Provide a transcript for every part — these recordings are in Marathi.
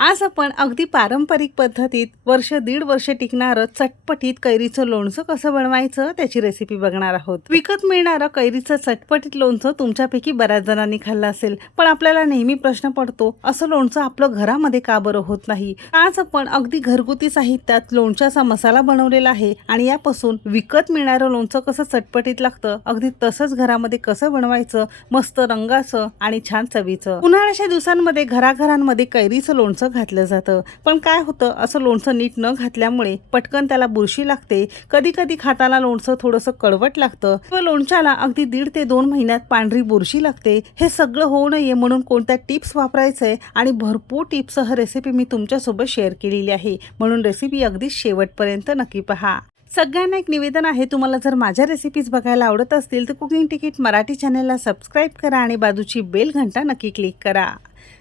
आज आपण अगदी पारंपरिक पद्धतीत वर्ष दीड वर्ष टिकणारं चटपटीत कैरीचं लोणचं कसं बनवायचं त्याची रेसिपी बघणार आहोत. विकत मिळणारं कैरीचं चटपटीत लोणचं तुमच्यापैकी बऱ्याच जणांनी खाल्लं असेल. पण आपल्याला नेहमी प्रश्न पडतो असं लोणचं आपलं घरामध्ये का बरं होत नाही? आज आपण अगदी घरगुती साहित्यात लोणच्याचा मसाला बनवलेला आहे आणि यापासून विकत मिळणारं लोणचं कसं चटपटीत लागतं अगदी तसंच घरामध्ये कसं बनवायचं मस्त रंगाचं आणि छान चवीचं. उन्हाळ्याच्या दिवसांमध्ये घराघरांमध्ये कैरीचं लोणचं घातलं जातं. पण काय होतं? असं लोणचं नीट न घातल्यामुळे पटकन त्याला बुरशी लागते. कधी कधी खाताना लोणचं थोडंसं कडवट लागतं. किंवा लोणच्याला अगदी दीड ते दोन महिन्यात पांढरी बुरशी लागते. हे सगळं होऊ नये म्हणून कोणत्या टिप्स वापरायचंय आणि भरपूर टिप्ससह रेसिपी मी तुमच्यासोबत शेअर केलेली आहे. म्हणून रेसिपी अगदी शेवटपर्यंत नक्की पहा. सगळ्यांना एक निवेदन आहे तुम्हाला जर माझ्या रेसिपीज बघायला आवडत असतील तर कुकिंग तिकीट मराठी चॅनलला सबस्क्राईब करा आणि बाजूची बेल घंटा नक्की क्लिक करा.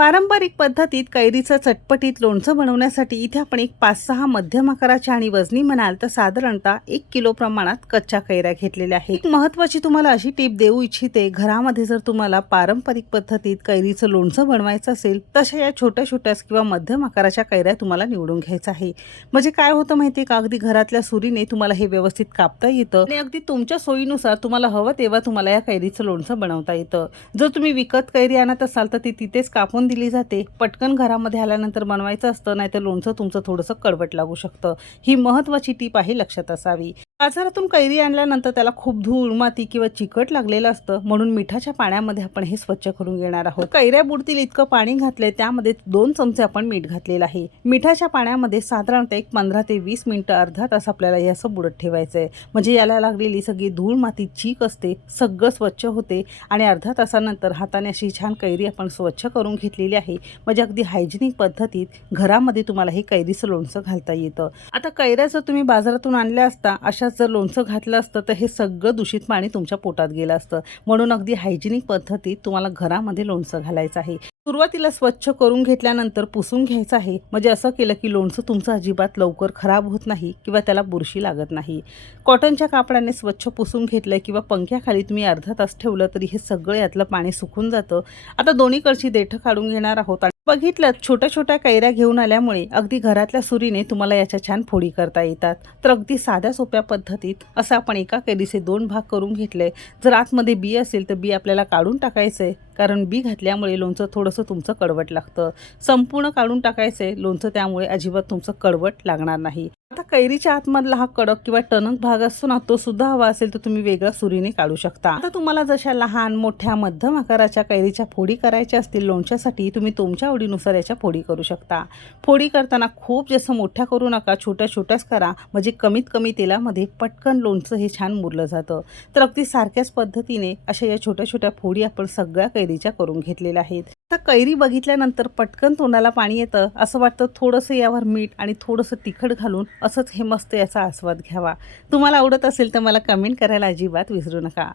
पारंपरिक पद्धतीत कैरीचं चटपटीत लोणचं बनवण्यासाठी इथे आपण एक पाच सहा मध्यम आकाराच्या आणि वजनी म्हणाल तर साधारणतः एक किलो प्रमाणात कच्च्या कैऱ्या घेतलेल्या आहेत. एक महत्वाची तुम्हाला अशी टीप देऊ इच्छिते घरामध्ये जर तुम्हाला पारंपरिक पद्धतीत कैरीचं लोणचं बनवायचं असेल तशा या छोट्या छोट्या किंवा मध्यम आकाराच्या कैऱ्या तुम्हाला निवडून घ्यायचं आहे. म्हणजे काय होतं माहितीये का? अगदी घरातल्या सुरीने तुम्हाला हे व्यवस्थित कापता येतं आणि अगदी तुमच्या सोयीनुसार तुम्हाला हवं तेव्हा तुम्हाला या कैरीचं लोणचं बनवता येतं. जर तुम्ही विकत कैरी आणत असाल तर ती तिथेच कापून दिली जाते. पटकन घरामध्ये आल्यानंतर बनवायचं असतं नाहीतर लोणचं तुमचं थोडंसं कडवट लागू शकतं. ही महत्त्वाची टीप आहे लक्षात असावी. बाजारातून कैरी आणल्यानंतर त्याला खूप धूळ माती किंवा चिकट लागलेलं असतं. म्हणून मिठाच्या पाण्यामध्ये आपण हे स्वच्छ करून घेणार आहोत. कैऱ्या बुडतील इतकं पाणी घातले त्यामध्ये दोन चमचे आपण मीठ घातलेलं आहे. मिठाच्या पाण्यामध्ये साधारणतः एक पंधरा ते वीस मिनिटं अर्धा तास आपल्याला हे असं बुडत ठेवायचं आहे म्हणजे याला लागलेली सगळी धूळ माती चीक असते सगळं स्वच्छ होते आणि अर्धा तासानंतर हाताने अशी छान कैरी आपण स्वच्छ करून घेतलेली आहे. म्हणजे अगदी हायजेनिक पद्धतीत घरामध्ये तुम्हाला हे कैरीचं लोणचं घालता येतं. आता कैऱ्या जर तुम्ही बाजारातून आणल्या असता अशा अशाच जर लोणचं घातलं असतं तर हे सगळं दूषित पाणी तुमच्या पोटात गेलं असतं. म्हणून अगदी हायजेनिक पद्धतीत तुम्हाला घरामध्ये लोणचं घालायचं आहे. सुरुवातीला स्वच्छ करून घेतल्यानंतर पुसून घ्यायचं आहे. म्हणजे असं केलं की लोणचं तुमचं अजिबात लवकर खराब होत नाही किंवा त्याला बुरशी लागत नाही. कॉटनच्या कापडाने स्वच्छ पुसून घेतलं किंवा पंख्याखाली तुम्ही अर्धा तास ठेवलं तरी हे सगळं यातलं पाणी सुकून जातं. आता दोन्हीकडची देठं काढून घेणार आहोत बघितलं छोट्या छोट्या कैऱ्या घेऊन आल्यामुळे अगदी घरातल्या सुरीने तुम्हाला याच्या छान फोडी करता येतात. तर अगदी साध्या सोप्या पद्धतीत असं आपण एका कैरीचे दोन भाग करून घेतले. जर आतमध्ये बी असेल तर बी आपल्याला काढून टाकायचं आहे कारण बी घातल्यामुळे लोणचं थोडंसं तुमचं कडवट लागतं. संपूर्ण काढून टाकायचं आहे लोणचं त्यामुळे अजिबात तुमचं कडवट लागणार नाही. आता कैरीच्या आतमधला हा कडक किंवा टणक भाग असतो ना तो सुद्धा हवा असेल तर तुम्ही वेगळा सुरीने काढू शकता. आता तुम्हाला जशा लहान मोठ्या मध्यम आकाराच्या कैरीच्या फोडी करायच्या असतील लोणच्यासाठी तुम्ही तुमच्या आवडीनुसार याच्या फोडी करू शकता. फोडी करताना खूप जास्त मोठ्या करू नका छोट्या छोट्याच करा. म्हणजे कमीत कमी तेलामध्ये पटकन लोणचं हे छान मुरलं जातं. तर अगदी सारख्याच पद्धतीने अशा या छोट्या छोट्या फोडी आपण सगळ्या कैरीच्या करून घेतलेल्या आहेत. आता कैरी बघितल्यानंतर पटकन तोंडाला पाणी येतं. असं वाटतं थोडंसं यावर मीठ आणि थोडंसं तिखट घालून असंच हे मस्त याचा आस्वाद घ्यावा. तुम्हाला आवडत असेल तर मला कमेंट करायला अजिबात विसरू नका.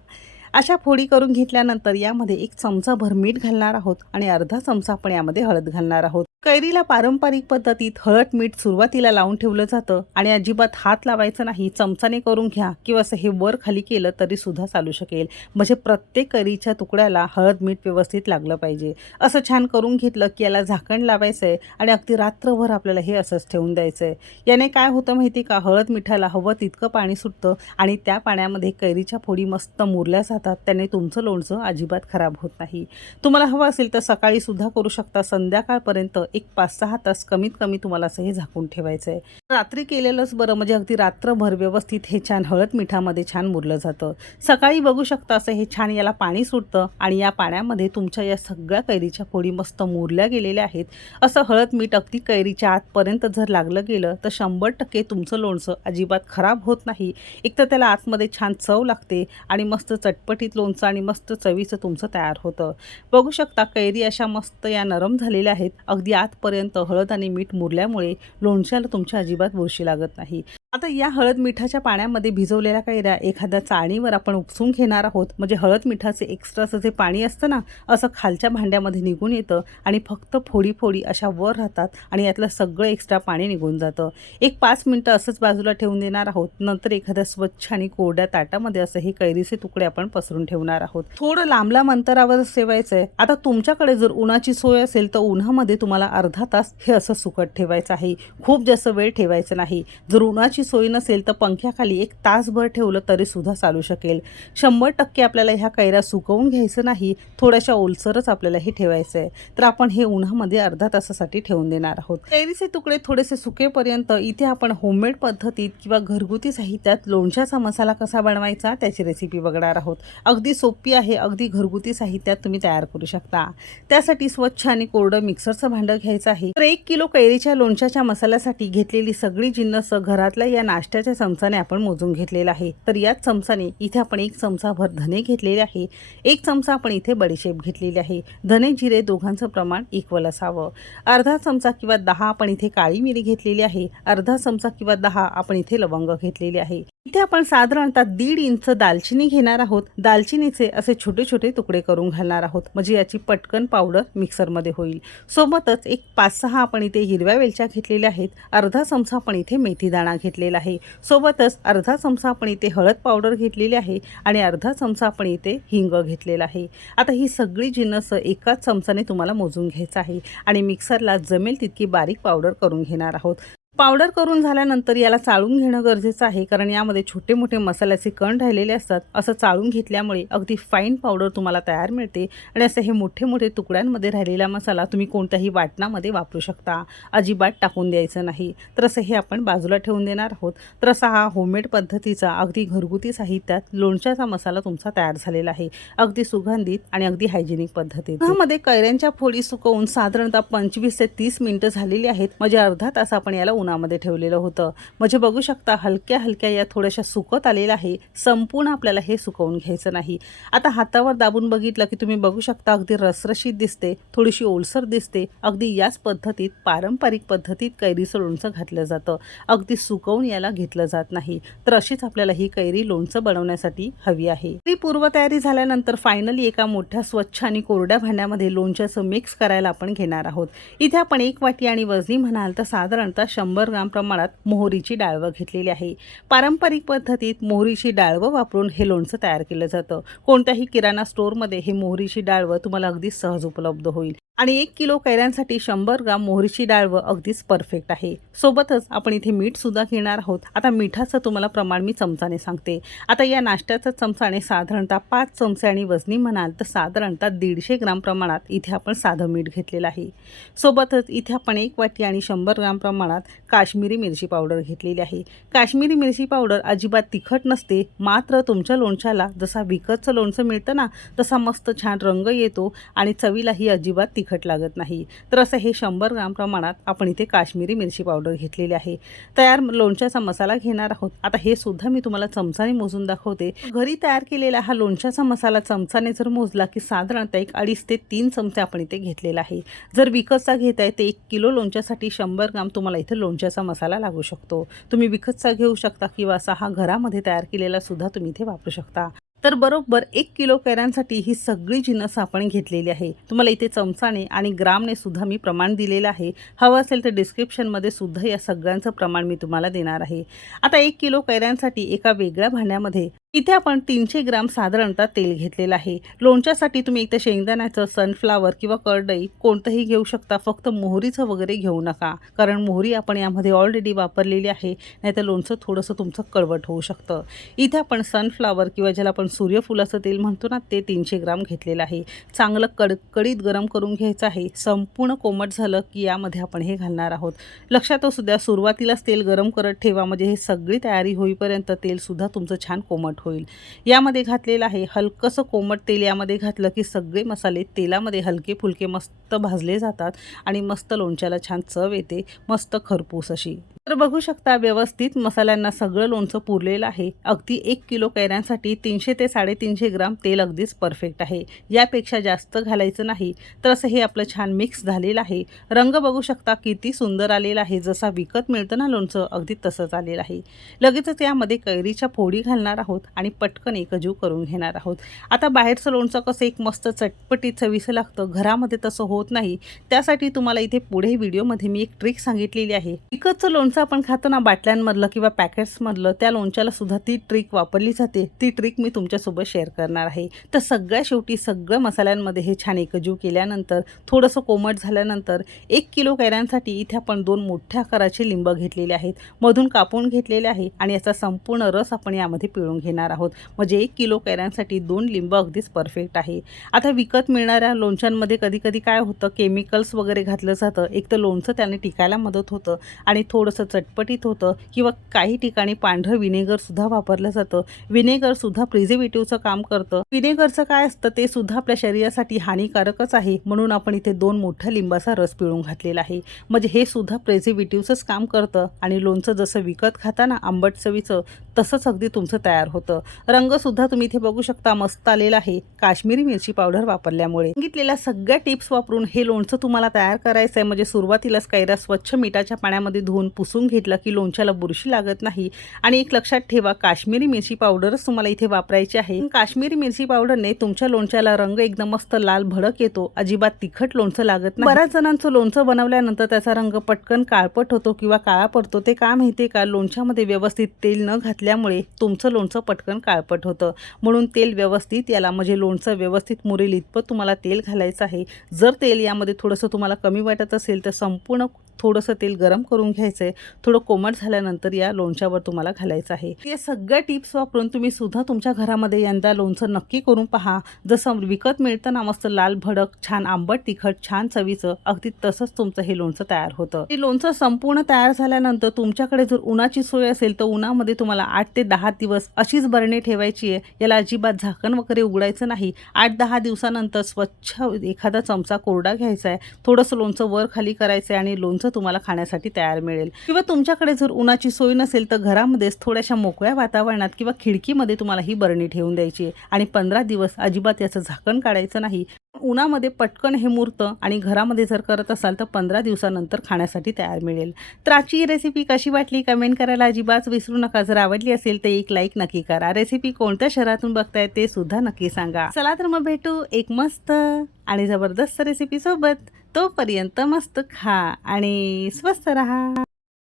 अशा फोडी करून घेतल्यानंतर यामध्ये एक चमचाभर मीठ घालणार आहोत आणि अर्धा चमचा आपण यामध्ये हळद घालणार आहोत. कैरीला पारंपरिक पद्धतीत हळद मीठ सुरुवातीला लावून ठेवलं जातं आणि अजिबात हात लावायचं नाही चमचाने करून घ्या किंवा असं हे वर खाली केलं तरी सुद्धा चालू शकेल. म्हणजे प्रत्येक कैरीच्या तुकड्याला हळद मीठ व्यवस्थित लागलं पाहिजे. असं छान करून घेतलं की याला झाकण लावायचं आहे आणि अगदी रात्रभर आपल्याला हे असंच ठेवून द्यायचं आहे याने काय होतं माहिती का? हळद मिठाला हवं तितकं पाणी सुटतं आणि त्या पाण्यामध्ये कैरीच्या फोडी मस्त मुरल्या जातात. त्याने तुमचं लोणचं अजिबात खराब होत नाही. तुम्हाला हवं असेल तर सकाळी सुद्धा करू शकता. संध्याकाळपर्यंत एक पाच सहा तास कमीत कमी तुम्हाला असं हे झाकून ठेवायचं आहे रात्री केलेलंच बरं म्हणजे अगदी रात्रभर व्यवस्थित हे छान हळद मिठामध्ये छान मुरलं जातं. सकाळी बघू शकता असं हे छान याला पाणी सुटतं आणि या पाण्यामध्ये तुमच्या या सगळ्या कैरीच्या फोडी मस्त मुरल्या गेलेल्या आहेत. असं हळद मीठ अगदी कैरीच्या आतपर्यंत जर लागलं गेलं तर शंभर टक्के तुमचं लोणचं अजिबात खराब होत नाही. एक तर त्याला आतमध्ये छान चव लागते आणि मस्त चटपट चटपटीत लोणचं आणि मस्त चवीचं तुमचं तयार होतं. बघू शकता कैरी अशा मस्त या नरम झालेल्या आहेत. अगदी आतपर्यंत हळद आणि मीठ मुरल्यामुळे लोणच्याला तुमच्या अजिबात बुरशी लागत नाही. आता या हळद मिठाच्या पाण्यामध्ये भिजवलेल्या कैऱ्या एखाद्या चाळणीवर आपण उपसून घेणार आहोत. म्हणजे हळद मिठाचे एक्स्ट्राचं जे पाणी असतं ना असं खालच्या भांड्यामध्ये निघून येतं आणि फक्त फोडी फोडी अशा वर राहतात आणि यातलं सगळं एक्स्ट्रा पाणी निघून जातं. एक पाच मिनटं असंच बाजूला ठेवून देणार आहोत. नंतर एखाद्या स्वच्छ आणि कोरड्या ताटामध्ये असं हे कैरीचे तुकडे आपण पसरून ठेवणार आहोत. थोडं लांब लांब अंतरावर सेवायचं आहे आता तुमच्याकडे जर उन्हाची सोय असेल तर उन्हामध्ये तुम्हाला अर्धा तास हे असं सुकट ठेवायचं आहे. खूप जास्त वेळ ठेवायचं नाही. जर उन्हाची सोय नसेल तर पंख्याखाली एक तासभर ठेवलं तरी सुद्धा चालू शकेल. शंभर टक्के आपल्याला ह्या कैऱ्या सुकवून घ्यायचं नाही थोड्याशा ओलसरच आपल्याला हे ठेवायचं आहे. तर आपण हे उन्हामध्ये अर्धा तासासाठी ठेवून देणार आहोत. कैरीचे तुकडे थोडेसे सुकेपर्यंत इथे आपण होममेड पद्धतीत किंवा घरगुती साहित्यात लोणच्याचा मसाला कसा बनवायचा त्याची रेसिपी बघणार आहोत. अगदी सोपी आहे अगदी घरगुती साहित्यात तुम्ही तयार करू शकता. त्यासाठी स्वच्छ आणि कोरडं मिक्सरचं भांडं घ्यायचं आहे. तर एक किलो कैरीच्या लोणच्याच्या मसाल्यासाठी घेतलेली सगळी जिन्नस घरातल्या या नाश्त्याच्या चमचाने आपण मोजून घेतलेला आहे. तर याच चमचाने इथे आपण एक चमचाभर धने घेतलेले आहे. एक चमचा आपण इथे बडीशेप घेतलेली आहे. धने जिरे दोघांचं प्रमाण इक्वल असावं. अर्धा चमचा किंवा दहा आपण इथे काळी मिरी घेतलेली आहे. अर्धा चमचा किंवा दहा आपण इथे लवंग घेतलेली आहे. इथे आपण साधारणतः दीड इंच दालचिनी घेणार आहोत. दालचिनीचे असे छोटे छोटे तुकडे करून घालणार आहोत. म्हणजे याची पटकन पावडर मिक्सरमध्ये होईल. सोबतच एक पाच सहा आपण इथे हिरव्या वेलच्या घेतलेल्या आहेत. अर्धा चमचा आपण इथे मेथी दाणा घेतलेला आहे. सोबतच अर्धा चमचा आपण इथे हळद पावडर घेतलेली आहे आणि अर्धा चमचा आपण इथे हिंग घेतलेला आहे. आता ही सगळी जिन्नस एकाच चमचाने तुम्हाला मोजून घ्यायचं आहे आणि मिक्सरला जमेल तितकी बारीक पावडर करून घेणार आहोत. पावडर करून झाल्यानंतर याला चाळून घेणं गरजेचं आहे कारण यामध्ये छोटे मोठे मसाल्याचे कण राहिलेले असतात. असं चाळून घेतल्यामुळे अगदी फाईन पावडर तुम्हाला तयार मिळते आणि असं हे मोठे मोठे तुकड्यांमध्ये राहिलेला मसाला तुम्ही कोणत्याही वाटणामध्ये वापरू शकता. अजिबात टाकून द्यायचं नाही. तर असं हे आपण बाजूला ठेवून देणार आहोत. तर असा हा होममेड पद्धतीचा अगदी घरगुती साहित्यात लोणच्याचा मसाला तुमचा तयार झालेला आहे. अगदी सुगंधित आणि अगदी हायजेनिक पद्धतीत. ह्यामध्ये कैऱ्यांच्या फोडी सुकवून साधारणतः पंचवीस ते तीस मिनिटं झालेली आहेत. म्हणजे अर्धा तास आपण याला उन्हामध्ये ठेवलेलं होतं. म्हणजे बघू शकता हलक्या हलक्या या थोड्याशा सुकत आलेल्या आहे. संपूर्ण आपल्याला हे सुकवून घ्यायचं नाही. आता हातावर दाबून बघितलं की तुम्ही बघू शकता अगदी रसरशीत दिसते थोडीशी ओलसर दिसते. अगदी याच पद्धतीत पारंपरिक पद्धतीत कैरीचं लोणचं घातलं जातं. अगदी सुकवून याला घेतलं जात नाही. तर अशीच आपल्याला ही कैरी लोणचं बनवण्यासाठी हवी आहे. ही पूर्वतयारी झाल्यानंतर फायनली एका मोठ्या स्वच्छ आणि कोरड्या भांड्यामध्ये लोणच्याचं मिक्स करायला आपण घेणार आहोत. इथे आपण एक वाटी आणि वजनी म्हणाल तर साधारणतः शंभर ग्राम प्रमाणात मोहरीची डाळवं घेतलेली आहे. पारंपरिक पद्धतीत मोहरीची डाळवं वापरून हे लोणचं तयार केलं जातं. कोणत्याही किराणा स्टोअरमध्ये हे मोहरीची डाळवं तुम्हाला अगदी सहज उपलब्ध होईल. आणि एक किलो कैऱ्यांसाठी शंभर ग्राम मोहरीची डाळ व अगदीच परफेक्ट आहे. सोबतच आपण इथे मीठ सुद्धा घेणार आहोत. आता मिठाचं तुम्हाला प्रमाण मी चमचाने सांगते. आता या नाश्त्याचा चमचाने साधारणतः पाच चमचे आणि वजनी म्हणाल तर साधारणतः दीडशे ग्राम प्रमाणात इथे आपण साधं मीठ घेतलेलं आहे. सोबतच इथे आपण एक वाटी आणि शंभर ग्राम प्रमाणात काश्मीरी मिरची पावडर घेतलेली आहे. काश्मीरी मिरची पावडर अजिबात तिखट नसते मात्र तुमच्या लोणच्याला जसा विकतचं लोणचं मिळतं ना तसा मस्त छान रंग येतो आणि चवीलाही अजिबात तिखट लागत नाही. तर असं हे शंभर ग्राम प्रमाणात आपण इथे काश्मीरी मिरची पावडर घेतलेली आहे. तयार लोणच्याचा मसाला घेणार आहोत. आता हे सुद्धा मी तुम्हाला चमचाने मोजून दाखवते. घरी तयार केलेला हा लोणच्याचा मसाला चमचाने जर मोजला की साधारणतः एक अडीच ते तीन चमचे आपण इथे घेतलेला आहे. जर विकतचा घेताय तर एक किलो लोणच्यासाठी शंभर ग्राम तुम्हाला इथे लोणच्याचा मसाला लागू शकतो. तुम्ही विकतचा घेऊ शकता किंवा असा हा घरामध्ये तयार केलेला सुद्धा तुम्ही इथे वापरू शकता. तर बरोबर एक किलो कैऱ्यांसाठी ही सगळी जिन्नस आपण घेतलेली आहे. तुम्हाला इथे चमचाने आणि ग्रामने सुद्धा मी प्रमाण दिलेलं आहे. हवं असेल तर डिस्क्रिप्शनमध्ये सुद्धा या सगळ्यांचं प्रमाण मी तुम्हाला देणार आहे. आता एक किलो कैऱ्यांसाठी एका वेगळ्या भांड्यामध्ये इथे आपण तीनशे ग्राम साधारणतः तेल घेतलेलं आहे. लोणच्यासाठी तुम्ही इथे शेंगदाण्याचं सनफ्लावर किंवा करडई कोणतंही घेऊ शकता. फक्त मोहरीचं वगैरे घेऊ नका. कारण मोहरी आपण यामध्ये ऑलरेडी वापरलेली आहे. नाहीतर लोणचं थोडंसं तुमचं कळवट होऊ शकतं. इथे आपण सनफ्लावर किंवा ज्याला आपण सूर्यफुलाचं तेल म्हणतो ना ते तीनशे ग्राम घेतलेलं आहे. चांगलं कडकडीत गरम करून घ्यायचं आहे. संपूर्ण कोमट झालं की यामध्ये आपण हे घालणार आहोत. लक्षात असू द्या सुरुवातीलाच तेल गरम करत ठेवा. म्हणजे हे सगळी तयारी होईपर्यंत तेलसुद्धा तुमचं छान कोमट होईल. यामध्ये घातलेलं आहे हलकंसं कोमट तेल. यामध्ये घातलं की सगळे मसाले तेलामध्ये हलके फुलके मस्त भाजले जातात आणि मस्त लोणच्याला छान चव येते. मस्त खरपूस अशी. तर बघू शकता व्यवस्थित मसाल्यांना सगळं लोणचं पुरलेलं आहे. अगदी एक किलो कैऱ्यांसाठी तीनशे ते साडेतीनशे ग्राम तेल अगदीच परफेक्ट आहे. यापेक्षा जास्त घालायचं नाही तर असं हे आपलं छान मिक्स झालेलं आहे. रंग बघू शकता किती सुंदर आलेला आहे. जसा विकत मिळतं ना लोणचं अगदी तसंच आलेलं आहे. लगेचच यामध्ये कैरीच्या फोडी घालणार आहोत आणि पटकन एकजीव करून घेणार आहोत. आता बाहेरचं लोणचं कसं एक मस्त चटपटीत चवीचं लागतं. घरामध्ये तसं होत नाही. त्यासाठी तुम्हाला इथे पुढे व्हिडिओमध्ये मी एक ट्रिक सांगितलेली आहे. विकतचं लोणचं आपण खातो ना बाटल्यांमधलं किंवा पॅकेट्समधलं त्या लोणच्याला सुद्धा ती ट्रिक वापरली जाते. ती ट्रिक मी तुमच्यासोबत शेअर करणार आहे. तर सगळ्या शेवटी सगळं मसाल्यांमध्ये हे छान एकजीव केल्यानंतर थोडंसं कोमट झाल्यानंतर एक किलो कैऱ्यांसाठी इथे आपण दोन मोठ्या आकाराचे लिंब घेतलेले आहेत. मधून कापून घेतलेले आहे आणि याचा संपूर्ण रस आपण यामध्ये पिळून घेणार आहोत. म्हणजे एक किलो कैऱ्यांसाठी दोन लिंब अगदीच परफेक्ट आहे. आता विकत मिळणाऱ्या लोणच्यांमध्ये कधी कधी काय होतं केमिकल्स वगैरे घातलं जातं. एक तर लोणचं त्याने टिकायला मदत होतं आणि थोडंसं चटपटीत होतं किंवा काही ठिकाणी पांढरं विनेगरसुद्धा वापरलं जातं. विनेगरसुद्धा प्रिझर्वेटिव्हचं काम करतं. विनेगरचं काय असतं ते सुद्धा आपल्या शरीरासाठी हानिकारकच आहे. म्हणून आपण इथे दोन मोठ्या लिंबाचा रस पिळून घातलेला आहे. म्हणजे हे सुद्धा प्रेझिव्हेटिव्हचंच काम करतं. आणि लोणचं जसं विकत खाताना आंबट चवीचं तसंच अगदी तुमचं तयार होतं. रंगसुद्धा तुम्ही इथे बघू शकता मस्त आलेला आहे. काश्मीरी मिरची पावडर वापरल्यामुळे. सांगितलेल्या सगळ्या टिप्स वापरून हे लोणचं तुम्हाला तयार करायचं आहे म्हणजे सुरुवातीलाच कैरा स्वच्छ मिठाच्या पाण्यामध्ये धुवून पुसून घेतलं की लोणच्याला बुरशी लागत नाही. आणि एक लक्षात ठेवा काश्मीरी मिरची पावडरच तुम्हाला इथे वापरायची आहे. काश्मीरी मिरची पावडरने तुमच्या लोणच्याला रंग एकदम मस्त लाल भडक येतो. अजिबात तिखट लोणचं लागत नाही. बऱ्याच जणांचं लोणचं बनवल्यानंतर त्याचा रंग पटकन काळपट होतो किंवा काळा पडतो. ते का माहितीये का? लोणच्यामध्ये व्यवस्थित तेल न घातल्यामुळे तुमचं लोणचं पटकन काळपट होतं. म्हणून तेल व्यवस्थित याला म्हणजे लोणचं व्यवस्थित मुरेल इतपत तुम्हाला तेल घालायचं आहे. जर तेल यामध्ये थोडंसं तुम्हाला कमी वाटत असेल तर संपूर्ण थोडंसं तेल गरम करून घ्यायचं आहे थोडं कोमट झाल्यानंतर या लोणच्यावर तुम्हाला घालायचं आहे. या सगळ्या टिप्स वापरून तुम्ही सुद्धा तुमच्या घरामध्ये यंदा लोणचं नक्की करून पहा. जसं विकत मिळतं ना मस्त लाल भडक छान आंबट तिखट छान चवीचं अगदी तसंच तुमचं हे लोणचं तयार होतं. हे लोणचं संपूर्ण तयार झाल्यानंतर तुमच्याकडे जर उन्हाची सोय असेल तर उन्हामध्ये तुम्हाला आठ ते दहा दिवस अशीच बरणी ठेवायची आहे. याला अजिबात झाकण वगैरे उघडायचं नाही. आठ दहा दिवसानंतर स्वच्छ एखादा चमचा कोरडा घ्यायचा आहे. थोडंसं लोणचं वर खाली करायचं आहे आणि लोणचं तुम्हाला खाण्यासाठी तयार मिळेल. किंवा तुमच्याकडे जर उन्हाची सोय नसेल तर घरामध्येच थोड्याशा मोकळ्या वातावरणात किंवा खिडकीमध्ये तुम्हाला ही बरणी ठेवून द्यायची आहे. आणि पंधरा दिवस अजिबात याचं झाकण काढायचं नाही. उन्हामध्ये पटकन हे मूर्त आणि घरामध्ये जर करत असाल तर पंधरा दिवसानंतर खाण्यासाठी तयार मिळेल. तर आजची ही रेसिपी कशी वाटली? कमेंट करायला अजिबात विसरू नका. जर आवडली असेल तर एक लाईक नक्की करा. रेसिपी कोणत्या शहरातून बघताय ते सुद्धा नक्की सांगा. चला तर मग भेटू एक मस्त आणि जबरदस्त रेसिपी सोबत. तोपर्यंत मस्त खा आणि स्वस्त रहा.